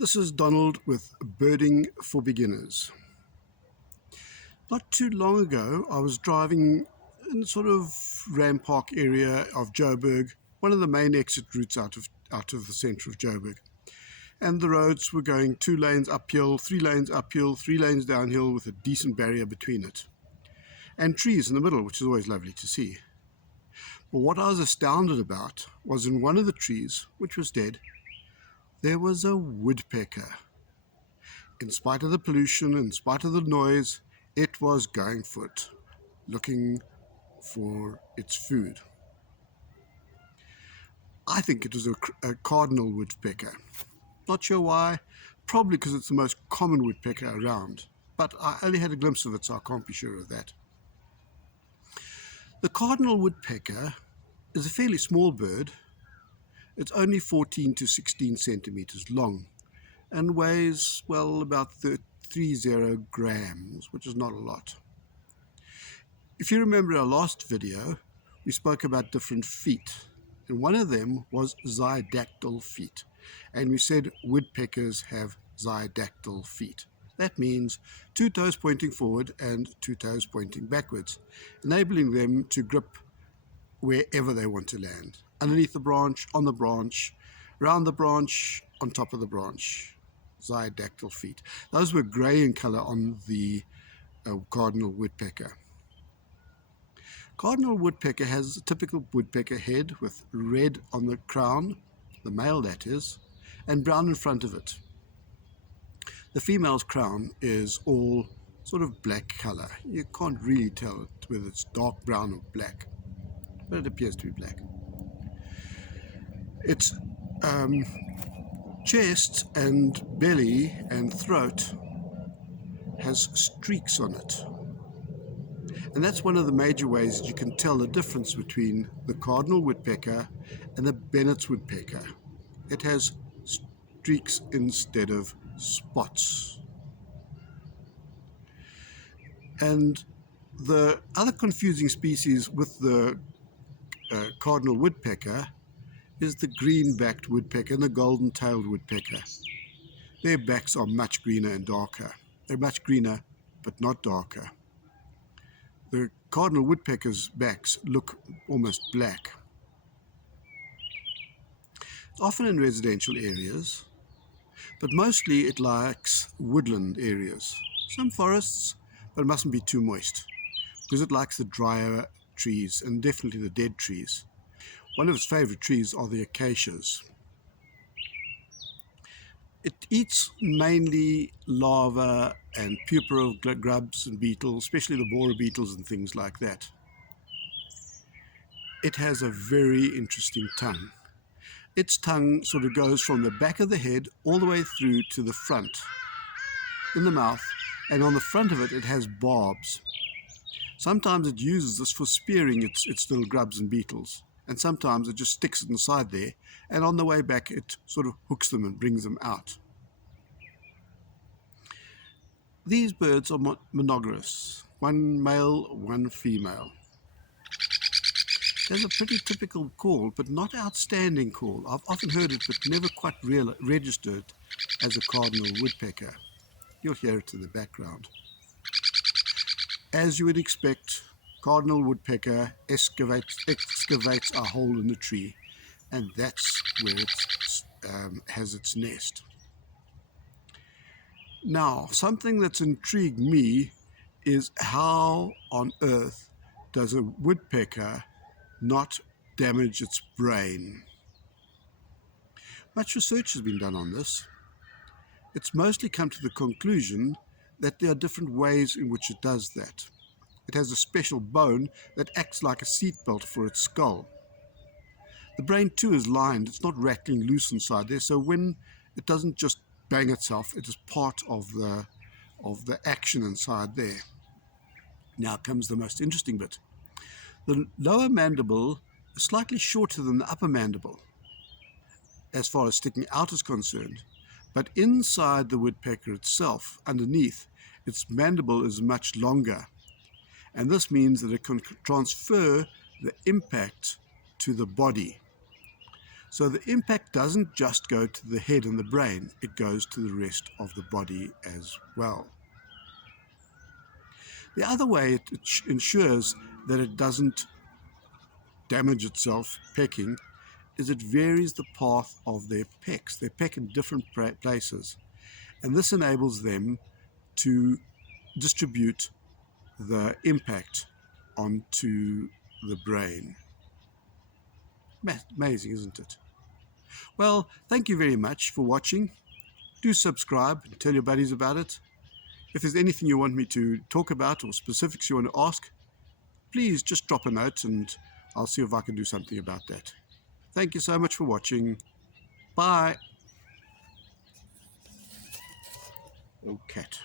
This is Donald with Birding for Beginners. Not too long ago, I was driving in sort of Ram Park area of Joburg, one of the main exit routes out of the centre of Joburg. And the roads were going 2 lanes uphill, 3 lanes uphill, 3 lanes downhill with a decent barrier between it. And trees in the middle, which is always lovely to see. But what I was astounded about was in one of the trees, which was dead, there was a woodpecker. In spite of the pollution, in spite of the noise, it was going for it, looking for its food. I think it was a Cardenal Woodpecker. Not sure why, probably because it's the most common woodpecker around, but I only had a glimpse of it, so I can't be sure of that. The Cardenal Woodpecker is a fairly small bird. It's only 14 to 16 centimeters long and weighs, well, about 30 grams, which is not a lot. If you remember our last video, we spoke about different feet, and one of them was zydactyl feet, and we said woodpeckers have zydactyl feet. That means 2 toes pointing forward and 2 toes pointing backwards, enabling them to grip wherever they want to land. Underneath the branch, on the branch, around the branch, on top of the branch. Zydactyl feet. Those were grey in colour on the Cardenal Woodpecker. Cardenal Woodpecker has a typical woodpecker head with red on the crown, the male that is, and brown in front of it. The female's crown is all sort of black colour. You can't really tell whether it's dark brown or black, but it appears to be black. Its chest and belly and throat has streaks on it. And that's one of the major ways that you can tell the difference between the Cardenal Woodpecker and the Bennett's Woodpecker. It has streaks instead of spots. And the other confusing species with the Cardenal Woodpecker is the green-backed woodpecker and the golden-tailed woodpecker. Their backs are much greener and darker. They're much greener, but not darker. The Cardenal Woodpecker's backs look almost black. It's often in residential areas, but mostly it likes woodland areas. Some forests, but it mustn't be too moist, because it likes the drier trees and definitely the dead trees. One of its favorite trees are the acacias. It eats mainly larvae and pupa of grubs and beetles, especially the borer beetles and things like that. It has a very interesting tongue. Its tongue sort of goes from the back of the head all the way through to the front in the mouth, and on the front of it, it has barbs. Sometimes it uses this for spearing its little grubs and beetles. And sometimes it just sticks it inside there, and on the way back it sort of hooks them and brings them out. These birds are monogamous, one male, one female. There's a pretty typical call, but not outstanding call. I've often heard it, but never quite registered as a Cardenal Woodpecker. You'll hear it in the background. As you would expect, Cardenal Woodpecker excavates a hole in the tree, and that's where it has its nest. Now, something that's intrigued me is how on earth does a woodpecker not damage its brain? Much research has been done on this. It's mostly come to the conclusion that there are different ways in which it does that. It has a special bone that acts like a seatbelt for its skull. The brain too is lined, it's not rattling loose inside there, so when it doesn't just bang itself, it is part of the action inside there. Now comes the most interesting bit. The lower mandible is slightly shorter than the upper mandible as far as sticking out is concerned, but inside the woodpecker itself, underneath, its mandible is much longer. And this means that it can transfer the impact to the body. So the impact doesn't just go to the head and the brain, it goes to the rest of the body as well. The other way it ensures that it doesn't damage itself pecking is it varies the path of their pecks. They peck in different places, and this enables them to distribute the impact onto the brain. Amazing, isn't it? Well, thank you very much for watching. Do subscribe and tell your buddies about it. If there's anything you want me to talk about or specifics you want to ask, please just drop a note and I'll see if I can do something about that. Thank you so much for watching. Bye. Oh, cat.